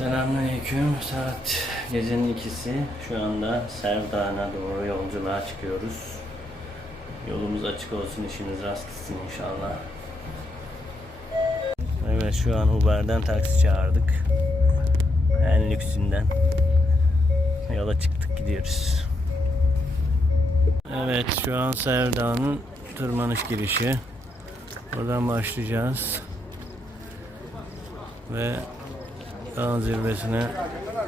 Selamünaleyküm. Saat gecenin ikisi. Şu anda Sevdağ'a doğru yolculuğa çıkıyoruz. Yolumuz açık olsun, işiniz rast gitsin inşallah. Evet şu an Uber'den taksi çağırdık. En lüksünden. Yola çıktık gidiyoruz. Evet şu an Sevda'nın tırmanış girişi. Oradan başlayacağız. Ve dağın zirvesine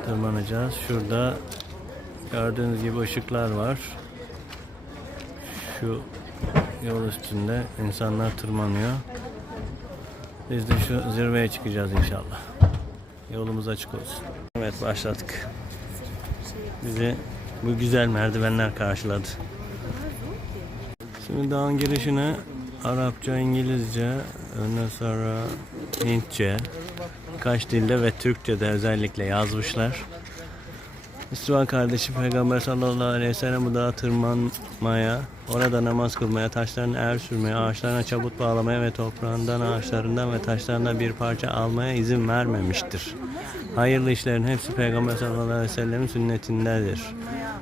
tırmanacağız. Şurada gördüğünüz gibi ışıklar var. Şu yol üstünde insanlar tırmanıyor. Biz de şu zirveye çıkacağız inşallah. Yolumuz açık olsun. Evet başladık. Bizi bu güzel merdivenler karşıladı. Şimdi dağın girişine Arapça, İngilizce, ondan sonra Hintçe, birkaç dilde ve Türkçe de özellikle yazmışlar. Müslüman kardeşim Peygamber sallallahu aleyhi ve sellem bu dağa tırmanmaya, orada namaz kılmaya, taşlarını er sürmeye, ağaçlarına çabuk bağlamaya ve toprağından, ağaçlarından ve taşlarından bir parça almaya izin vermemiştir. Hayırlı işlerin hepsi Peygamber sallallahu aleyhi ve sellemin sünnetindedir.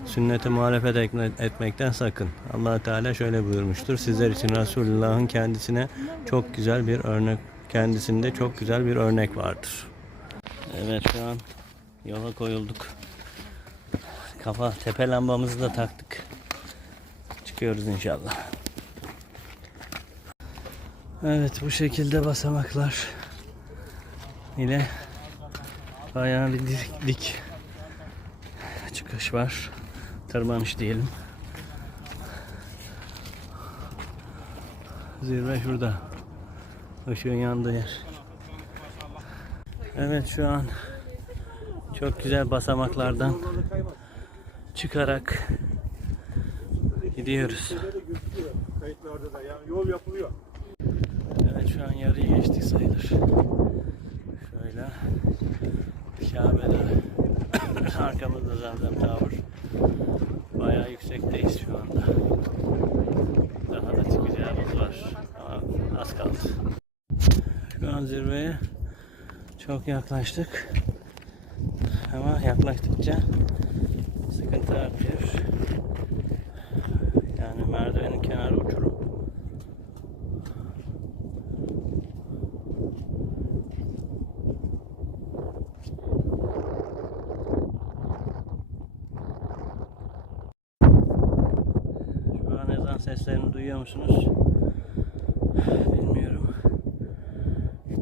Sünnete muhalefet etme- etmekten sakın. allah Teala şöyle buyurmuştur. Sizler için Resulullah'ın kendisine çok güzel bir örnek, kendisinde çok güzel bir örnek vardır. Evet şu an yola koyulduk. Kafa tepe lambamızı da taktık. Çıkıyoruz inşallah. Evet bu şekilde basamaklar ile bayağı bir dik, dik çıkış var. Tırmanış diyelim. Zirve şurada. Işığın yandığı yer. Evet şu an çok güzel basamaklardan çıkarak gidiyoruz. Kayıtlarda da yani yol yapılıyor. Evet şu an yarıyı geçtik sayılır. Şöyle Kabe'de arkamızda Zemzem Tower. Bayağı yüksekteyiz şu anda. Daha da çıkacağımız var ama az kaldı. Şu an zirveye çok yaklaştık. Ama yaklaştıkça sıkıntı artıyor. Yani merdivenin kenarı uçurum. Şu an ezan seslerini duyuyor musunuz? Bilmiyorum.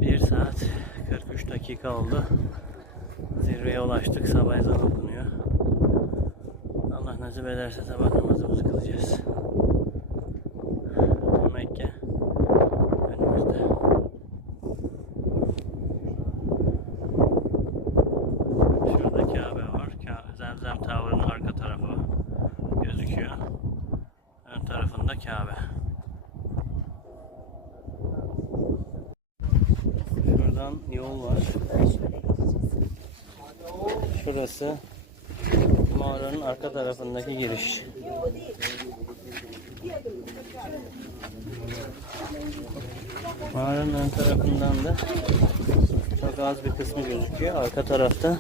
1 saat 43 dakika oldu. Zirveye ulaştık. Sabah ezan okunuyor. Allah nasip ederse sabah namazımızı kılacağız. Mekke önümüzde. Şurada Kabe var. Ka- Zemzem Tower'ın arka tarafı gözüküyor. Ön tarafında Kabe. Şuradan yol var. Şurası mağaranın arka tarafındaki giriş. Mağaranın ön tarafından da çok az bir kısmı gözüküyor. Arka tarafta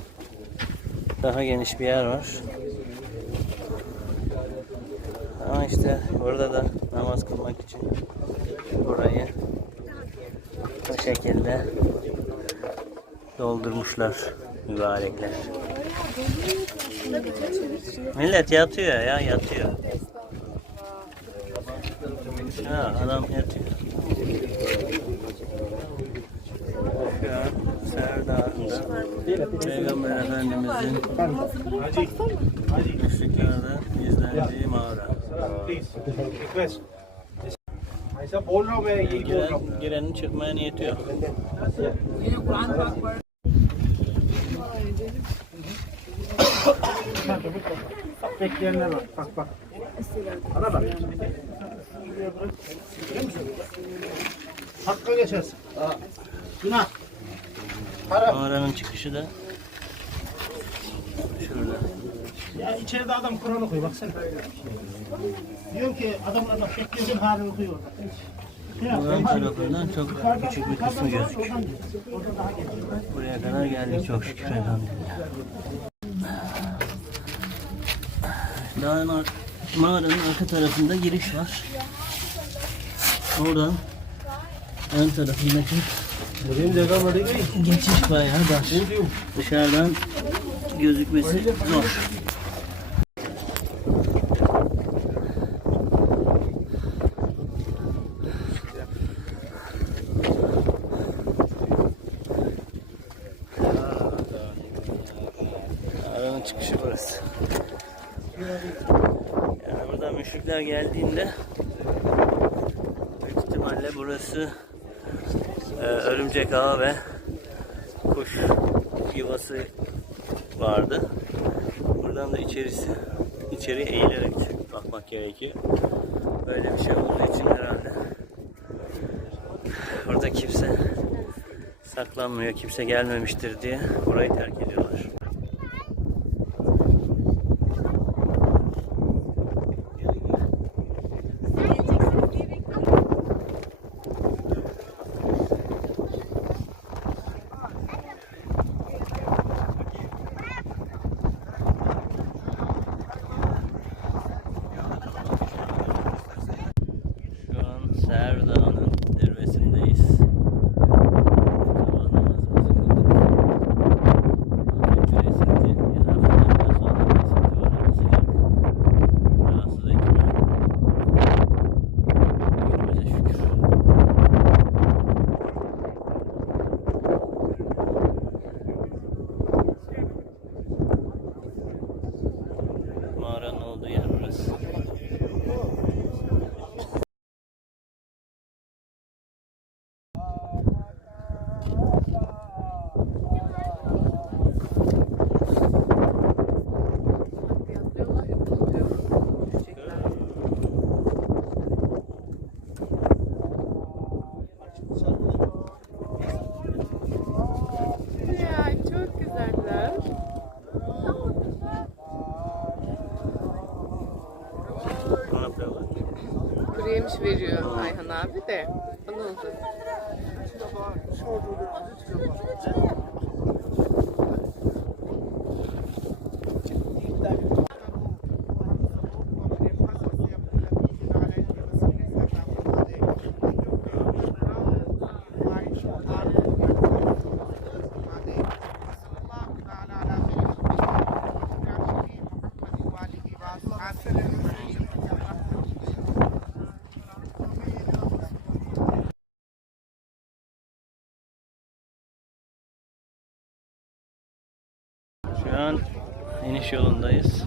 daha geniş bir yer var. Ama işte burada da namaz kılmak için burayı bu şekilde doldurmuşlar mübarekler. Millet yatıyor ya yatıyor. Ha, adam yatıyor. Ya, Serdağ'ında Peygamber Efendimiz'in müşriklerde izlendiği mağara. Girenin çıkmaya niyeti yok. Bekleyenler var. Bak bak. Ana bak. Hakka geçersin. Günah. Haram. Mağaranın çıkışı da şurada. Ya içeride adam Kur'an okuyor bak sen. Diyorum ki adamlar bak bekleyen halini okuyor orada. ön tarafından çok küçük bir kısmı gözüküyor. Buraya kadar geldik çok şükür elhamdülillah. Dağın mağaranın arka tarafında giriş var. Oradan ön tarafındaki geçiş bayağı dar. Dışarıdan gözükmesi zor. Aranın çıkışı burası. Yani burada müşrikler geldiğinde büyük ihtimalle burası e, örümcek ağı ve kuş yuvası vardı. Buradan da içerisi içeri eğilerek bakmak gerekiyor. Böyle bir şey olduğu için herhalde burada kimse saklanmıyor, kimse gelmemiştir diye burayı terk ediyorlar. Şu an Seher Dağı'nın zirvesindeyiz. Sabah namazımızı kıldık. Hafif bir esinti, yani hafiften sonra bir esinti var ama sıcak. Rahatsız etmiyor. Günümüze şükür. Mağaranın olduğu yer burası. Ya çok güzeller. Ne yapıyorlar? Kuru yemiş veriyor Ayhan abi de. Ne oldu? Şu an iniş yolundayız.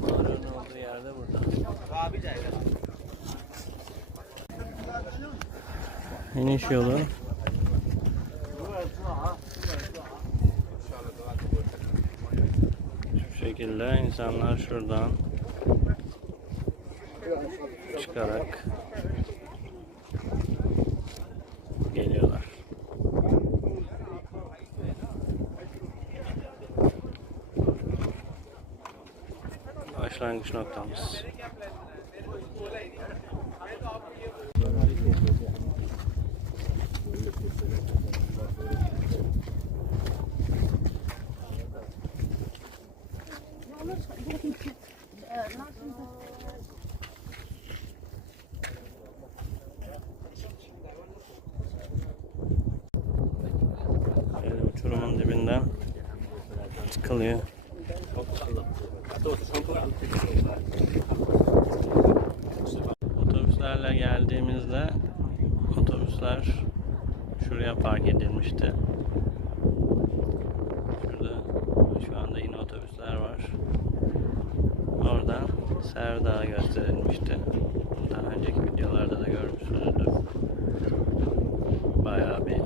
Mağaranın olduğu yerde burada. İniş yolu. Şekilde insanlar şuradan çıkarak geliyorlar. Başlangıç noktamız. Otobüslerle geldiğimizde otobüsler şuraya park edilmişti. Şurada şu anda yine otobüsler var. Oradan Serdağ gösterilmişti. Daha önceki videolarda da görmüşsünüzdür. Bayağı bir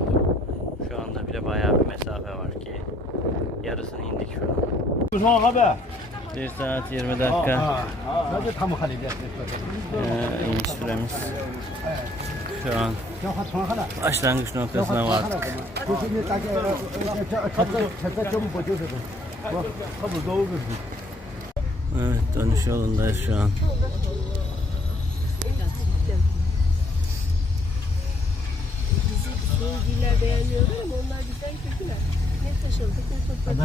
şu anda bile bayağı bir mesafe var ki yarısını indik şu an. Ne haber? 1 saat 20 ee, dakika e, iniş süremiz. Şu an başlangıç noktasına vardık. Evet dönüş yolundayız şu an. Bizi sevgililer beğenmiyorlar ama onlar bizden kötüler. Ne taşıdık ne topladık.